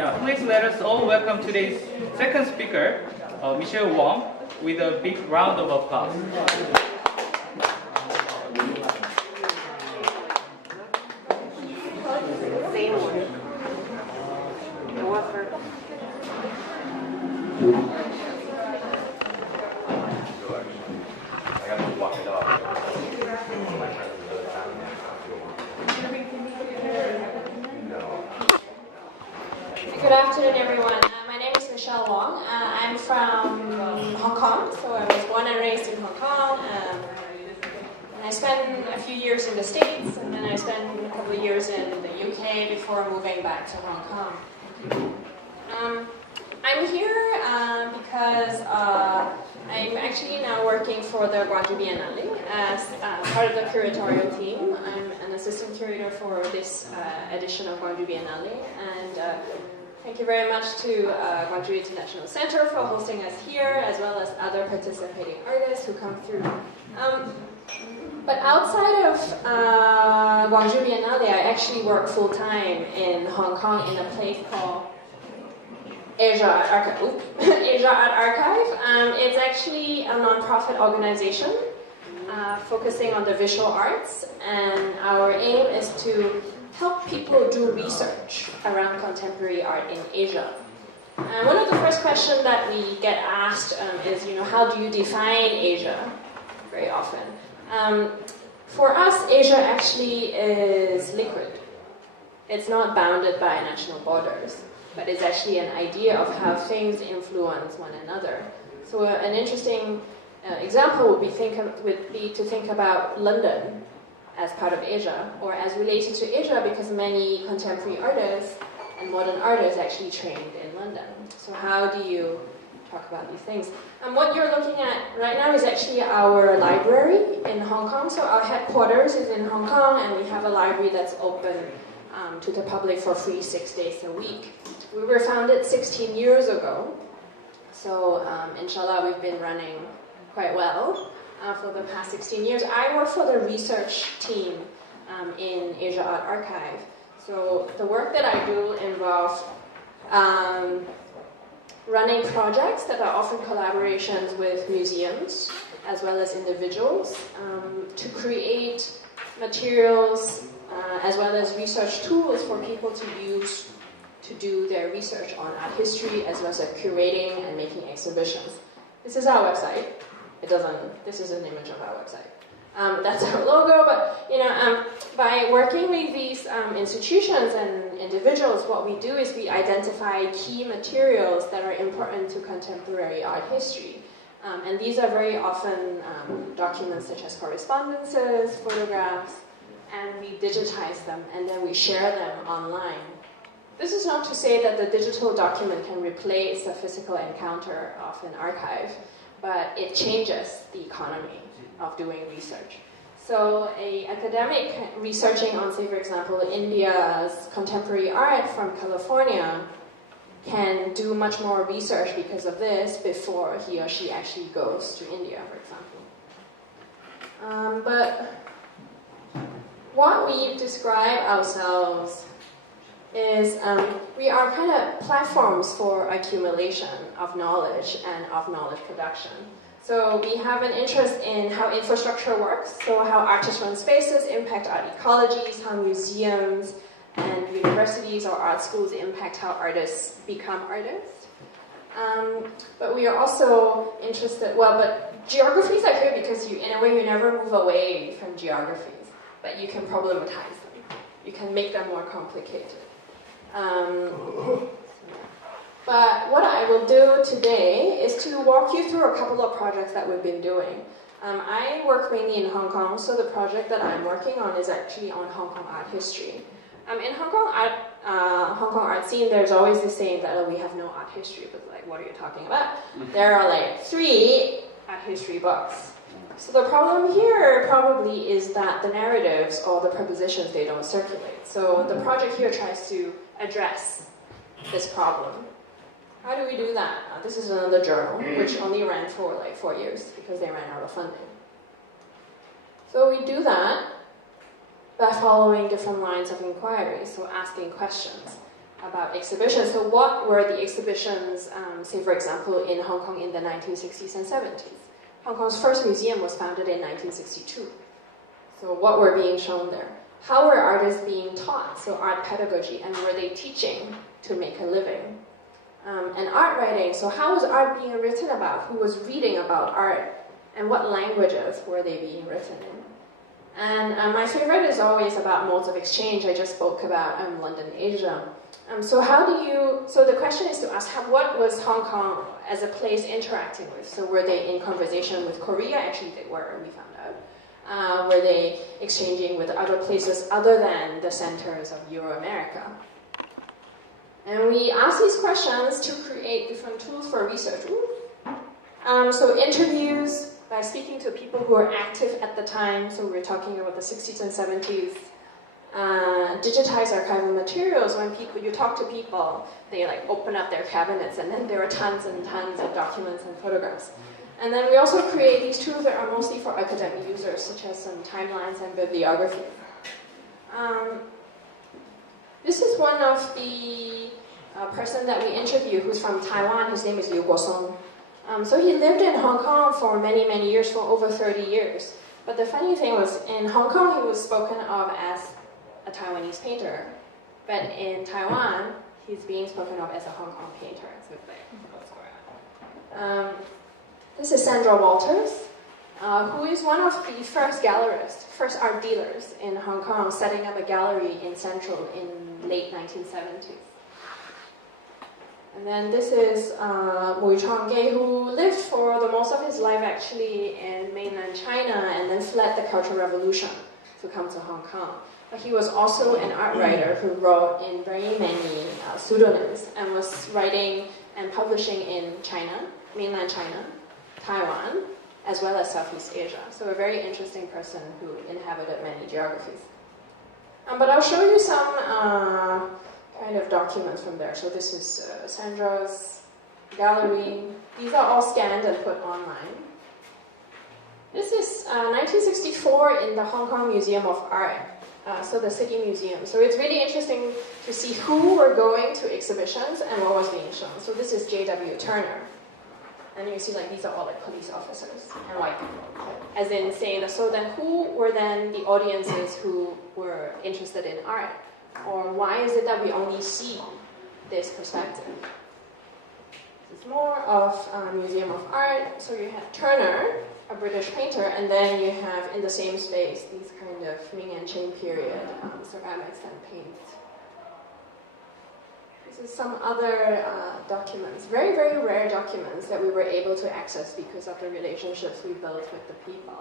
Yeah, please let us all welcome today's second speaker, Michelle Wong, with a big round of applause. Same one. It was her. Good afternoon, everyone. My name is Michelle Wong. I'm from Hong Kong, so I was born and raised in Hong Kong. And I spent a few years in the States, and then I spent a couple of years in the UK before moving back to Hong Kong. I'm here because I'm actually now working for the Guangzhou Biennale as part of the curatorial team. I'm an assistant curator for this edition of Guangzhou Biennale, and thank you very much to Guangzhou International Center for hosting us here, as well as other participating artists who come through. But outside of Guangzhou Biennale, I actually work full-time in Hong Kong in a place called Asia Art Archive. It's actually a non-profit organization focusing on the visual arts, and our aim is to help people do research around contemporary art in Asia. And one of the first questions that we get asked is, how do you define Asia? Very often. For us, Asia actually is liquid. It's not bounded by national borders, but it's actually an idea of how things influence one another. So an interesting example would be to think about London as part of Asia, or as related to Asia, because many contemporary artists and modern artists actually trained in London. So how do you talk about these things? And what you're looking at right now is actually our library in Hong Kong. So our headquarters is in Hong Kong, and we have a library that's open to the public for free 6 days a week. We were founded 16 years ago, so inshallah we've been running quite well for the past 16 years. I work for the research team in Asia Art Archive. So the work that I do involves running projects that are often collaborations with museums as well as individuals to create materials as well as research tools for people to use to do their research on art history, as well as curating and making exhibitions. This is our website. This is an image of our website. That's our logo, but by working with these institutions and individuals, what we do is we identify key materials that are important to contemporary art history. And these are very often documents such as correspondences, photographs, and we digitize them and then we share them online. This is not to say that the digital document can replace the physical encounter of an archive, but it changes the economy of doing research. So an academic researching on, say, for example, India's contemporary art from California can do much more research because of this before he or she actually goes to India, for example. But what we describe ourselves is we are kind of platforms for accumulation of knowledge and of knowledge production. So we have an interest in how infrastructure works, so how artist run spaces impact art ecologies, how museums and universities or art schools impact how artists become artists. But we are also interested, but geographies are good because in a way you never move away from geographies, but you can problematize them. You can make them more complicated. But what I will do today is to walk you through a couple of projects that we've been doing. I work mainly in Hong Kong, so the project that I'm working on is actually on Hong Kong art history. In Hong Kong art scene, there's always this saying that we have no art history, but what are you talking about? There are 3 art history books. So the problem here probably is that the narratives or the prepositions, they don't circulate. So the project here tries to address this problem. How do we do that? This is another journal, which only ran for 4 years because they ran out of funding. So we do that by following different lines of inquiry, so asking questions. about exhibitions. So what were the exhibitions, say for example, in Hong Kong in the 1960s and 70s? Hong Kong's first museum was founded in 1962. So what were being shown there? How were artists being taught? So art pedagogy, and were they teaching to make a living? And art writing, so how was art being written about? Who was reading about art? And what languages were they being written in? And my favorite is always about modes of exchange. I just spoke about London, Asia. So the question is to ask, what was Hong Kong as a place interacting with? So were they in conversation with Korea? Actually they were, we found out. Were they exchanging with other places other than the centers of Euro-America? And we asked these questions to create different tools for research. So interviews, by speaking to people who were active at the time, so we're talking about the 60s and 70s, digitized archival materials. When you talk to people, they like open up their cabinets and then there are tons and tons of documents and photographs. And then we also create these tools that are mostly for academic users, such as some timelines and bibliography. This is one of the person that we interviewed who's from Taiwan. His name is Liu Guosong. So he lived in Hong Kong for many, many years, for over 30 years. But the funny thing was, in Hong Kong, he was spoken of as a Taiwanese painter. But in Taiwan, he's being spoken of as a Hong Kong painter. So it's like, what's going on? This is Sandra Walters, who is one of the first gallerists, first art dealers in Hong Kong, setting up a gallery in Central in late 1970s. And then this is Mui Chong-ge, who lived for the most of his life actually in mainland China and then fled the Cultural Revolution to come to Hong Kong. But he was also an art writer who wrote in very many pseudonyms and was writing and publishing in China, mainland China, Taiwan, as well as Southeast Asia. So a very interesting person who inhabited many geographies. But I'll show you some kind of documents from there. So this is Sandra's gallery. These are all scanned and put online. This is 1964 in the Hong Kong Museum of Art, so the City Museum. So it's really interesting to see who were going to exhibitions and what was being shown. So this is J.W. Turner. And you see, like, these are all like police officers and white people. As in saying, so then who were then the audiences who were interested in art? Or why is it that we only see this perspective? It's more of a Museum of Art. So you have Turner, a British painter, and then you have in the same space these kind of Ming and Qing period ceramics and paints. This is some other documents, very, very rare documents that we were able to access because of the relationships we built with the people.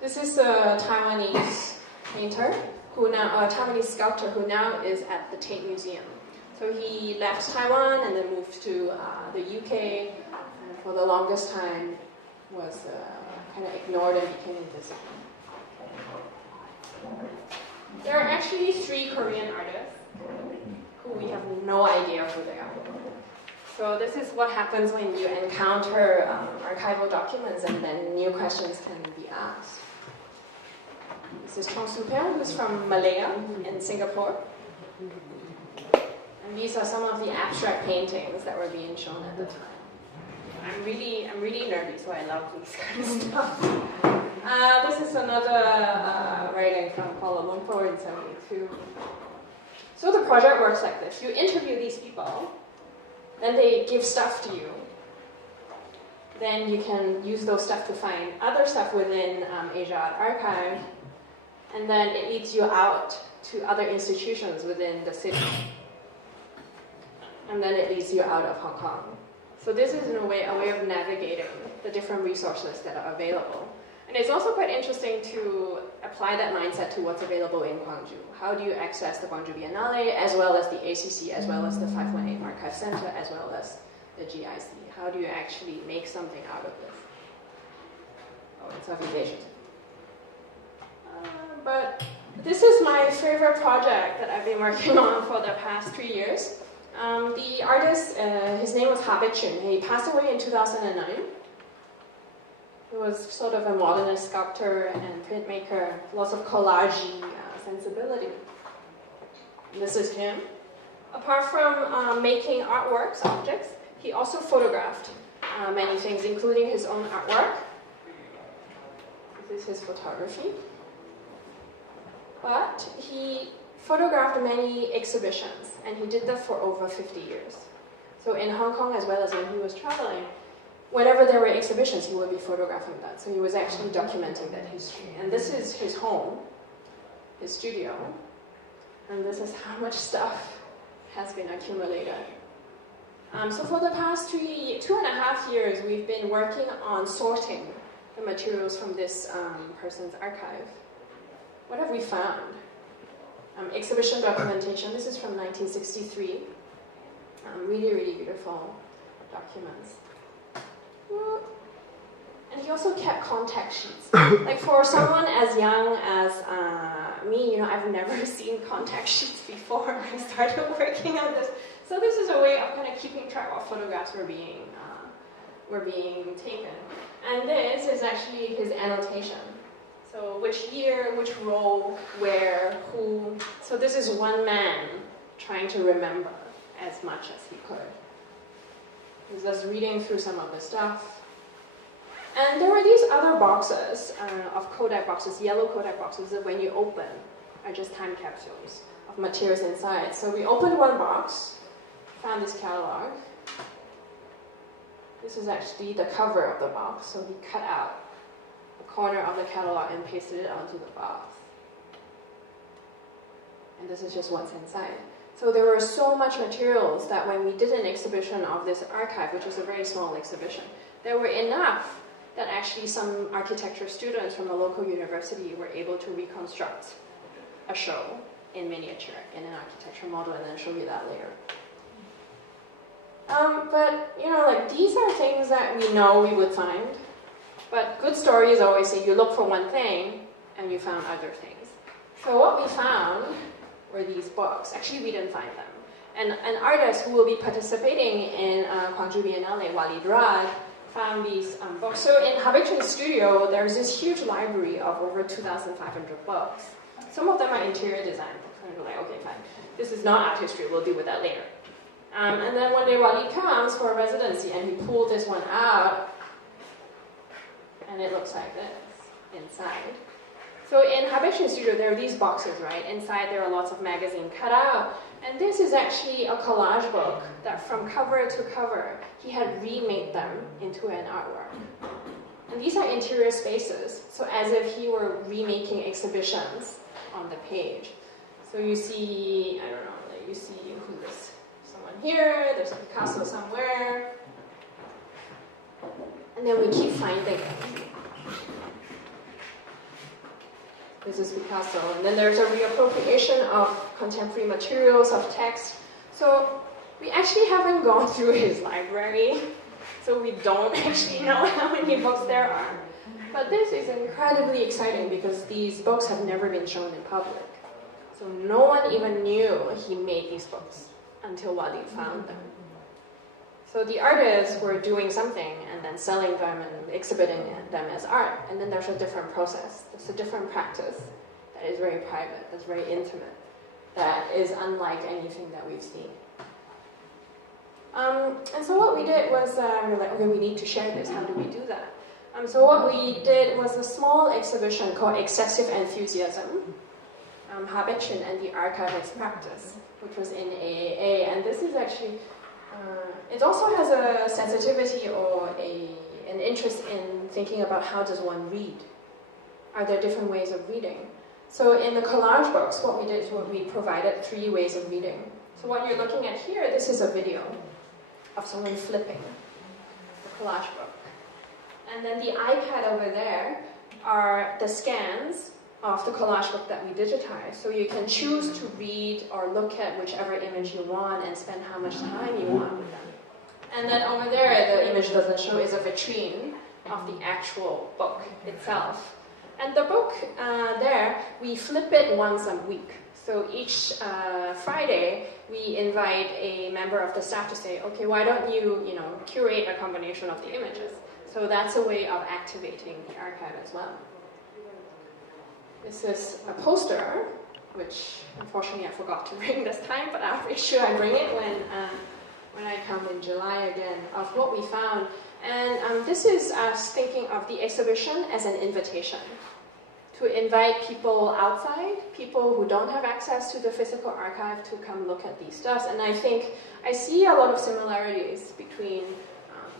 This is a Taiwanese painter, a Taiwanese sculptor who now is at the Tate Museum. So he left Taiwan and then moved to the UK, and for the longest time was kind of ignored and became invisible. There are actually 3 Korean artists who we have no idea who they are. So this is what happens when you encounter archival documents and then new questions can be asked. This is Chong Soo-peung, who's from Malaya in Singapore. And these are some of the abstract paintings that were being shown at the time. I'm really nerdy, so I love these kind of stuff. This is another writing from Kuala Lumpur in 1972. So the project works like this. You interview these people, then they give stuff to you. Then you can use those stuff to find other stuff within Asia Art Archive, and then it leads you out to other institutions within the city. And then it leads you out of Hong Kong. So this is in a way of navigating the different resources that are available. And it's also quite interesting to apply that mindset to what's available in Gwangju. How do you access the Gwangju Biennale, as well as the ACC, as well as the 518 Archive Center, as well as the GIC? How do you actually make something out of this? Oh, in Southeast Asia. But this is my favorite project that I've been working on for the past 3 years. The artist, his name was Ha Baek-chun. He passed away in 2009. He was sort of a modernist sculptor and printmaker, lots of collage sensibility. accessibility. And this is him. Apart from making artworks, objects, he also photographed many things, including his own artwork. This is his photography. But he photographed many exhibitions, and he did that for over 50 years. So in Hong Kong, as well as when he was traveling, whenever there were exhibitions, he would be photographing that. So he was actually documenting that history. And this is his home, his studio. And this is how much stuff has been accumulated. So for the past 2.5 years, we've been working on sorting the materials from this person's archive. What have we found? Exhibition documentation. This is from 1963. Really, really beautiful documents. And he also kept contact sheets. Like for someone as young as me, I've never seen contact sheets before I started working on this. So this is a way of kind of keeping track of photographs were being taken. And this is actually his annotation. So which year, which role, where, who. So this is one man trying to remember as much as he could. He was just reading through some of the stuff. And there were these other boxes of Kodak boxes, yellow Kodak boxes that when you open are just time capsules of materials inside. So we opened one box, found this catalog. This is actually the cover of the box, so he cut out a corner of the catalog and pasted it onto the box. And this is just what's inside. So there were so much materials that when we did an exhibition of this archive, which was a very small exhibition, there were enough that actually some architecture students from a local university were able to reconstruct a show in miniature, in an architecture model, and then show you that later. But, these are things that we know we would find. But good stories always say you look for one thing, and you found other things. So what we found were these books. Actually, we didn't find them. And an artist who will be participating in Gwangju Biennale, Walid Rad, found these books. So in Habichin's studio, there's this huge library of over 2,500 books. Some of them are interior design books. And we're like, okay, fine. This is not art history. We'll deal with that later. And then one day Walid comes for a residency, and he pulled this one out, and it looks like this inside. So in Habichin's studio, there are these boxes, right? Inside there are lots of magazines cut out. And this is actually a collage book that from cover to cover, he had remade them into an artwork. And these are interior spaces, so as if he were remaking exhibitions on the page. So you see, I don't know, you see who this, someone here, there's a Picasso somewhere. And then we keep finding them. This is Picasso. And then there's a reappropriation of contemporary materials, of text. So we actually haven't gone through his library, so we don't actually know how many books there are. But this is incredibly exciting because these books have never been shown in public. So no one even knew he made these books until Walid found them. So the artists were doing something and then selling them and exhibiting them as art. And then there's a different process. There's a different practice that is very private, that's very intimate, that is unlike anything that we've seen. And so what we did was, we were like, okay, we need to share this. How do we do that? So what we did was a small exhibition called Excessive Enthusiasm, Habichin and the Archivist's Practice, which was in AAA. And this is actually, it also has a sensitivity or an interest in thinking about how does one read. Are there different ways of reading? So in the collage books, what we did is we provided 3 ways of reading. So what you're looking at here, this is a video of someone flipping the collage book. And then the iPad over there are the scans of the collage book that we digitized. So you can choose to read or look at whichever image you want and spend how much time you want with them. And then over there, the image doesn't show, is a vitrine of the actual book itself. And the book there, we flip it once a week. So each Friday, we invite a member of the staff to say, okay, why don't you, curate a combination of the images? So that's a way of activating the archive as well. This is a poster which unfortunately I forgot to bring this time, but I'll make sure I bring it when I come in July again, of what we found. And this is us thinking of the exhibition as an invitation to invite people outside, people who don't have access to the physical archive, to come look at these stuff. And I think I see a lot of similarities between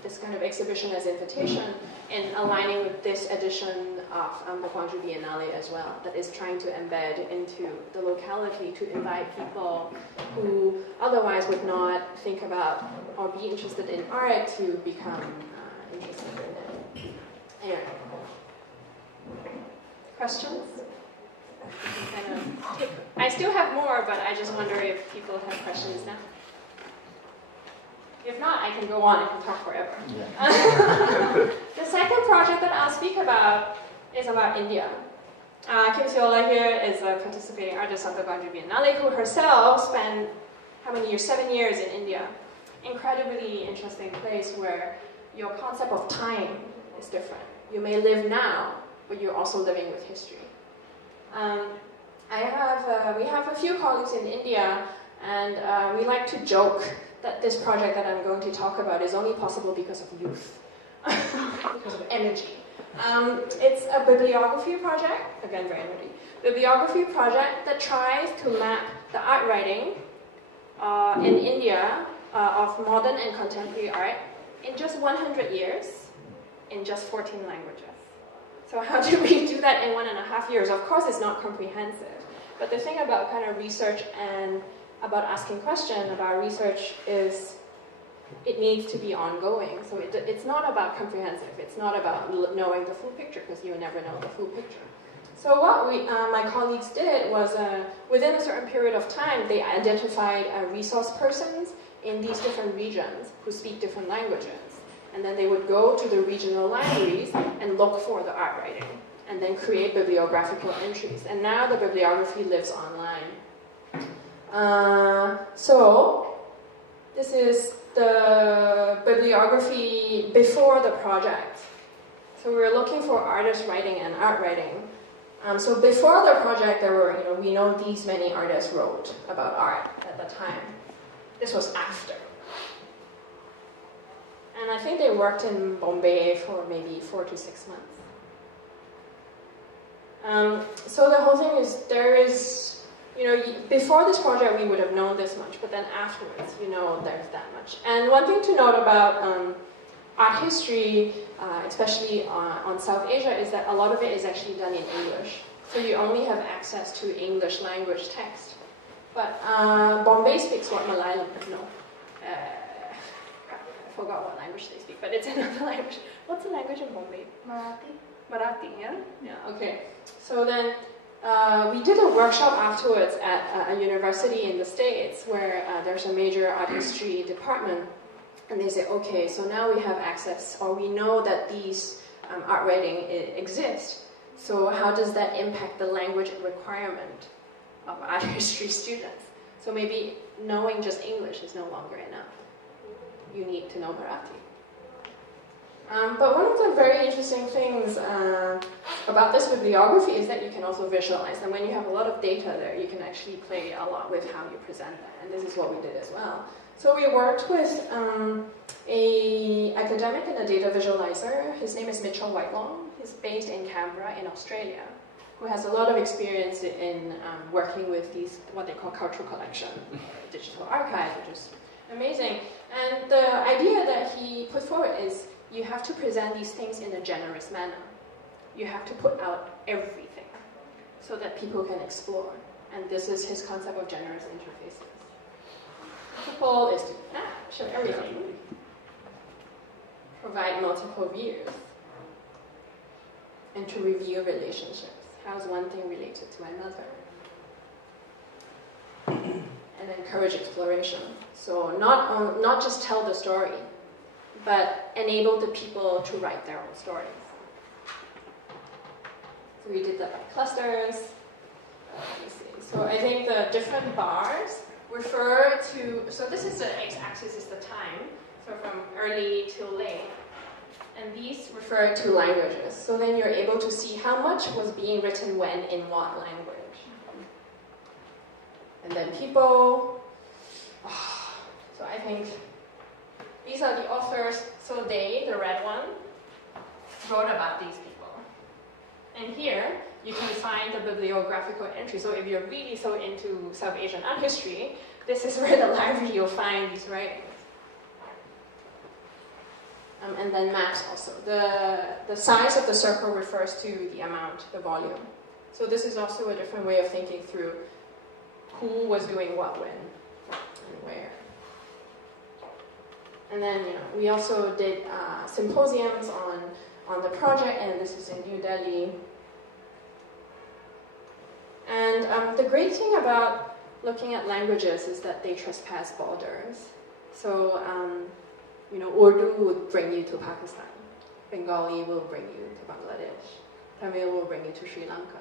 this kind of exhibition as invitation and aligning with this edition of the Gwangju Biennale as well, that is trying to embed into the locality to invite people who otherwise would not think about or be interested in art to become interested in it. Anyway. Questions? I still have more, but I just wonder if people have questions now. If not, I can go on. I can talk forever. Yeah. The second project that I'll speak about is about India. Kim Seola here is a participating artist of the Gwangju Biennale, who herself spent, how many years? 7 years in India. Incredibly interesting place where your concept of time is different. You may live now, but you're also living with history. We have a few colleagues in India, and we like to joke that this project that I'm going to talk about is only possible because of youth, because of energy. It's a bibliography project, again very nerdy, bibliography project that tries to map the art writing in India of modern and contemporary art in just 100 years, in just 14 languages. So how did we do that in 1.5 years? Of course it's not comprehensive, but the thing about kind of research and about asking questions about research is it needs to be ongoing. So it's not about comprehensive. It's not about knowing the full picture, because you never know the full picture. So what my colleagues did was within a certain period of time, they identified resource persons in these different regions who speak different languages. And then they would go to the regional libraries and look for the art writing, and then create bibliographical entries. And now the bibliography lives online. So this is the bibliography before the project. So we were looking for artist writing and art writing. So before the project, there were, we know these many artists wrote about art at the time. This was after. And I think they worked in Bombay for maybe 4 to 6 months. So the whole thing is, there is, before this project we would have known this much, but then afterwards, there's that much. And one thing to note about art history, especially on South Asia, is that a lot of it is actually done in English. So you only have access to English language text. But Bombay speaks what, Malayalam? No. I forgot what language they speak, but it's another language. What's the language in Bombay? Marathi. Marathi, yeah? Yeah, okay. So then we did a workshop afterwards at a university in the States where there's a major art history department. And they say, okay, so now we have access, or we know that these art writing exist. So how does that impact the language requirement of art history students? So maybe knowing just English is no longer enough. You need to know Marathi. But one of the very interesting things about this bibliography is that you can also visualize. And when you have a lot of data there, you can actually play a lot with how you present that. And this is what we did as well. So we worked with an academic and a data visualizer. His name is Mitchell Whitelong. He's based in Canberra in Australia, who has a lot of experience in working with these, what they call cultural collection, digital archive, which is amazing. And the idea that he put forward is you have to present these things in a generous manner. You have to put out everything so that people can explore. And this is his concept of generous interfaces. The goal is to show everything, provide multiple views, and to review relationships. How is one thing related to another? And encourage exploration. So not just tell the story, but enable the people to write their own stories. So we did that by clusters. Let me see. So I think the different bars refer to, so this is the x-axis is the time, so from early till late. And these refer to languages. So then you're able to see how much was being written when in what language. And then people. So I think these are the authors. So they, the red one, wrote about these people. And here you can find the bibliographical entry. So if you're really so into South Asian art history, this is where the library you'll find these writings. And then maps also. The size of the circle refers to the amount, the volume. So this is also a different way of thinking through who was doing what when and where. And then, we also did symposiums on the project, and this is in New Delhi. And the great thing about looking at languages is that they trespass borders. So, Urdu would bring you to Pakistan. Bengali will bring you to Bangladesh. Tamil will bring you to Sri Lanka.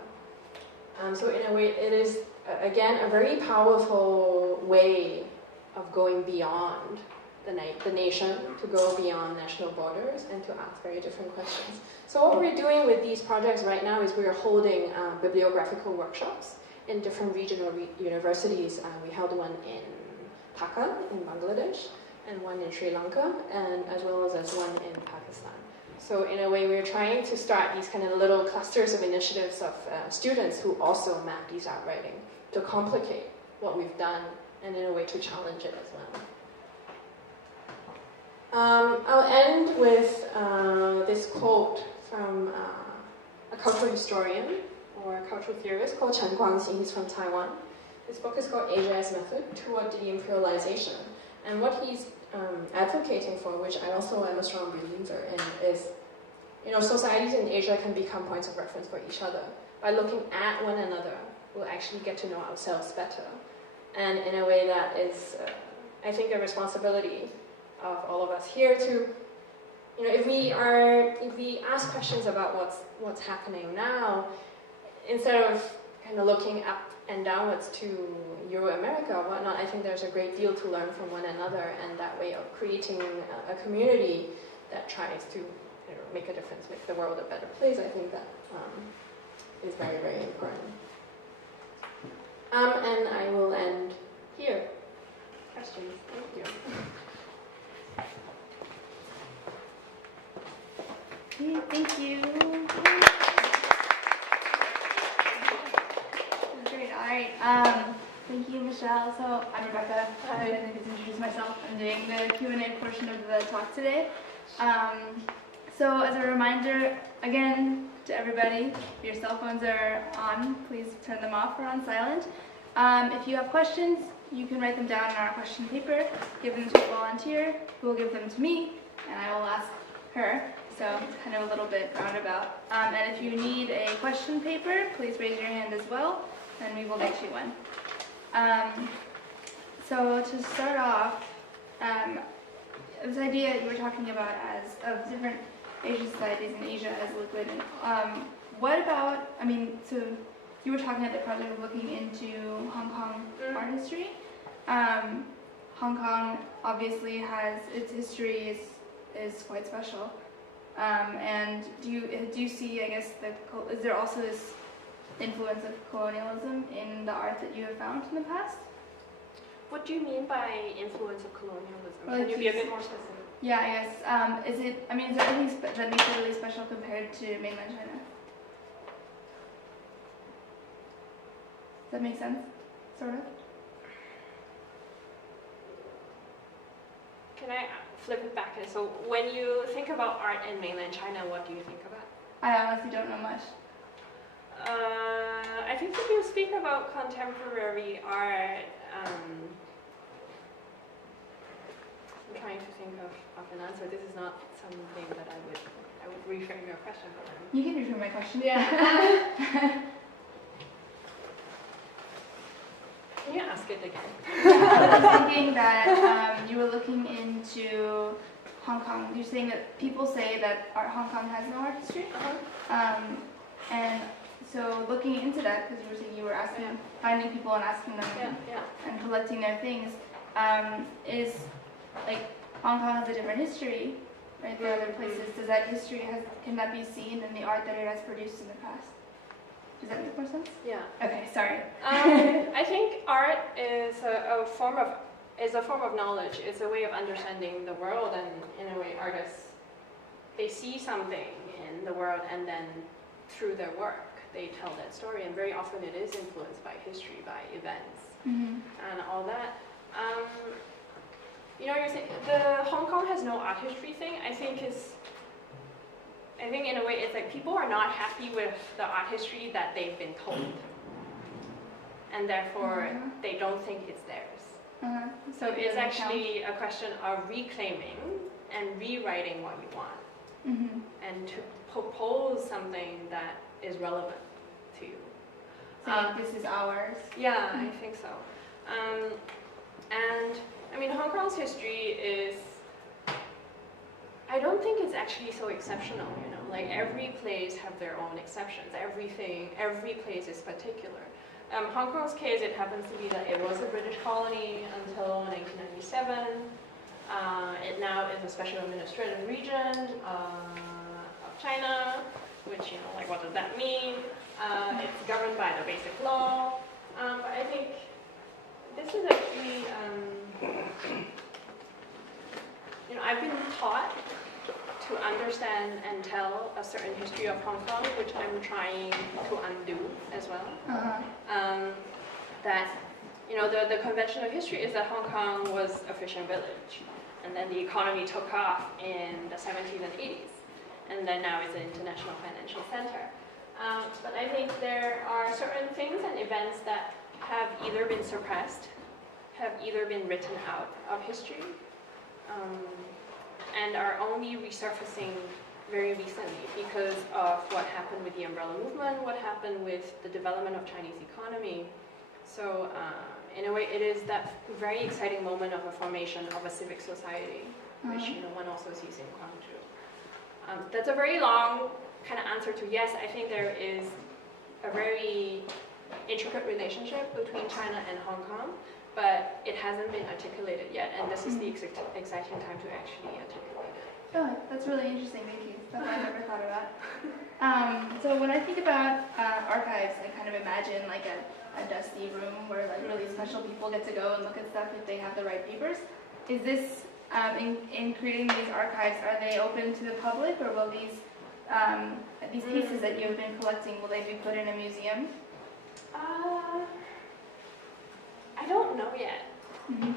So in a way, it is, again, a very powerful way of going beyond the nation, to go beyond national borders and to ask very different questions. So what we're doing with these projects right now is we're holding bibliographical workshops in different regional universities. We held one in Dhaka in Bangladesh, and one in Sri Lanka, and as well as one in Pakistan. So in a way, we're trying to start these kind of little clusters of initiatives of students who also map these out writing to complicate what we've done, and in a way to challenge it as well. I'll end with this quote from a cultural historian or a cultural theorist called Chen Guangxi. He's from Taiwan. This book is called Asia as Method Toward Deimperialization. And what he's advocating for, which I also am a strong believer in, is, societies in Asia can become points of reference for each other. By looking at one another, we'll actually get to know ourselves better. And in a way that is, I think, a responsibility of all of us here to, if we ask questions about what's happening now, instead of kind of looking up and downwards to Euro-America or whatnot, I think there's a great deal to learn from one another, and that way of creating a community that tries to make a difference, make the world a better place, I think that is very, very important. And I will end here. Questions? Thank you. Okay, thank you. Great, all right. Thank you, Michelle. So I'm Rebecca. I didn't get to introduce myself. I'm doing the Q&A portion of the talk today. So as a reminder, again, to everybody, if your cell phones are on, please turn them off or on silent. If you have questions, you can write them down on our question paper, give them to a volunteer, who will give them to me, and I will ask her. So it's kind of a little bit roundabout. And if you need a question paper, please raise your hand as well, and we will get you one. So to start off, this idea you were talking about as of different Asian societies in Asia as liquid. What about, so you were talking at the project of looking into Hong Kong art history. Hong Kong obviously has, its history is quite special. And do you see, I guess, is there also this influence of colonialism in the art that you have found in the past? What do you mean by influence of colonialism? Well, Can you be a bit more specific? Yeah, I guess. Is there anything that makes it really special compared to mainland China? Does that make sense? Sort of? Can I flip it back? So when you think about art in mainland China, what do you think about? I honestly don't know much. I think if you speak about contemporary art, I'm trying to think of an answer. This is not something that I would reframe your question for. You can reframe my question. Yeah. Can you ask it again? I was thinking that you were looking into Hong Kong. You're saying that people say that Hong Kong has no art history. And so looking into that, because you were saying you were asking, finding people and asking them and collecting their things, is like Hong Kong has a different history, right? There are other places. Does that history can that be seen in the art that it has produced in the past? Does that make more sense? Yeah. Okay, sorry. I think art is a form of knowledge. It's a way of understanding the world, and in a way, artists, they see something in the world, and then through their work, they tell that story. And very often, it is influenced by history, by events, and all that. You know, you're saying the Hong Kong has no art history thing. I think in a way, it's like people are not happy with the art history that they've been told, and therefore they don't think it's theirs. So it's actually a question of reclaiming and rewriting what you want, and to propose something that is relevant to you. So this is ours. Yeah, I think so. And I mean, Hong Kong's history is, I don't think it's actually so exceptional, you know, like every place have their own exceptions, every place is particular. Hong Kong's case, it happens to be that it was a British colony until 1997. It now is a special administrative region of China, which, you know, like what does that mean? It's governed by the Basic Law. But I think this is actually, you know, I've been taught to understand and tell a certain history of Hong Kong, which I'm trying to undo as well. That, you know, the convention of history is that Hong Kong was a fishing village, and then the economy took off in the 70s and 80s, and then now it's an international financial center. But I think there are certain things and events that have either been suppressed, have either been written out of history, and are only resurfacing very recently because of what happened with the umbrella movement, what happened with the development of Chinese economy. So in a way, it is that very exciting moment of a formation of a civic society, which, you know, one also sees in Guangzhou. That's a very long kind of answer to yes. I think there is a very intricate relationship between China and Hong Kong, but it hasn't been articulated yet, and this is the exciting time to actually articulate it. Oh, that's really interesting. Thank you. That's what I never thought about. So when I think about archives, I kind of imagine like a dusty room where like really special people get to go and look at stuff if they have the right papers. Is this in creating these archives? Are they open to the public, or will these pieces that you've been collecting, will they be put in a museum? I don't know yet,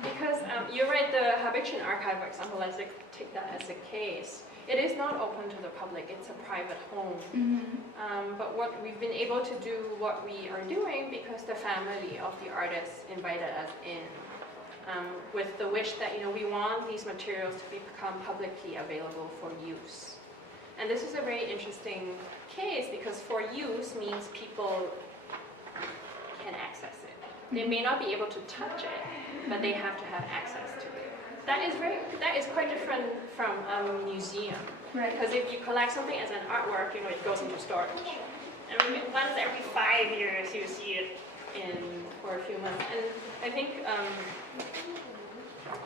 because you're right, the Habichin archive, for example, let's take that as a case. It is not open to the public, it's a private home. But what we've been able to do what we are doing because the family of the artists invited us in, with the wish that, you know, we want these materials to become publicly available for use. And this is a very interesting case because for use means people can access it. They may not be able to touch it, but they have to have access to it. That is quite different from a museum. Right. Because if you collect something as an artwork, you know, it goes into storage. And once every 5 years you see it for a few months. And I think,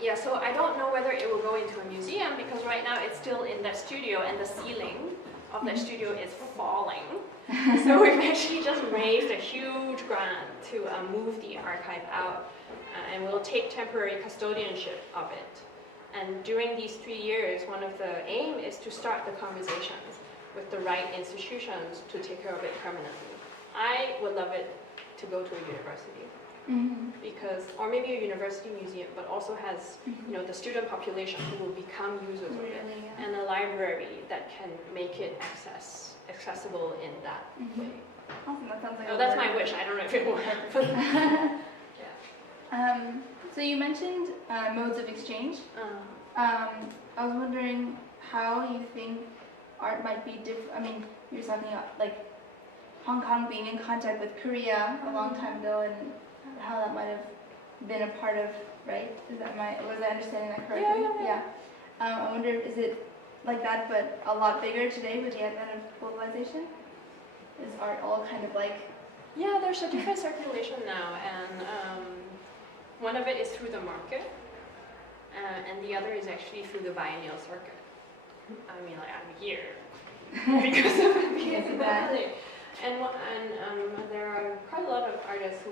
yeah, so I don't know whether it will go into a museum because right now it's still in the studio and the ceiling of the studio is falling. So we've actually just raised a huge grant to move the archive out, and we'll take temporary custodianship of it. And during these 3 years, one of the aim is to start the conversations with the right institutions to take care of it permanently. I would love it to go to a university, because, or maybe a university museum, but also has, you know, the student population who will become users of it, and a library that can make it accessible in that way. Awesome, that sounds like So that's my wish. I don't know if it will happen. Yeah. So you mentioned modes of exchange. I was wondering how you think art might be different. I mean, you're talking about like Hong Kong being in contact with Korea a long time ago, and how that might have been a part of, right? Was I understanding that correctly? Yeah. I wonder, is it like that, but a lot bigger today with the advent of globalization? Is art all kind of like? Yeah, there's a different circulation now, and one of it is through the market, and the other is actually through the biennial circuit. I mean, like, I'm here because of that. And there are quite a lot of artists who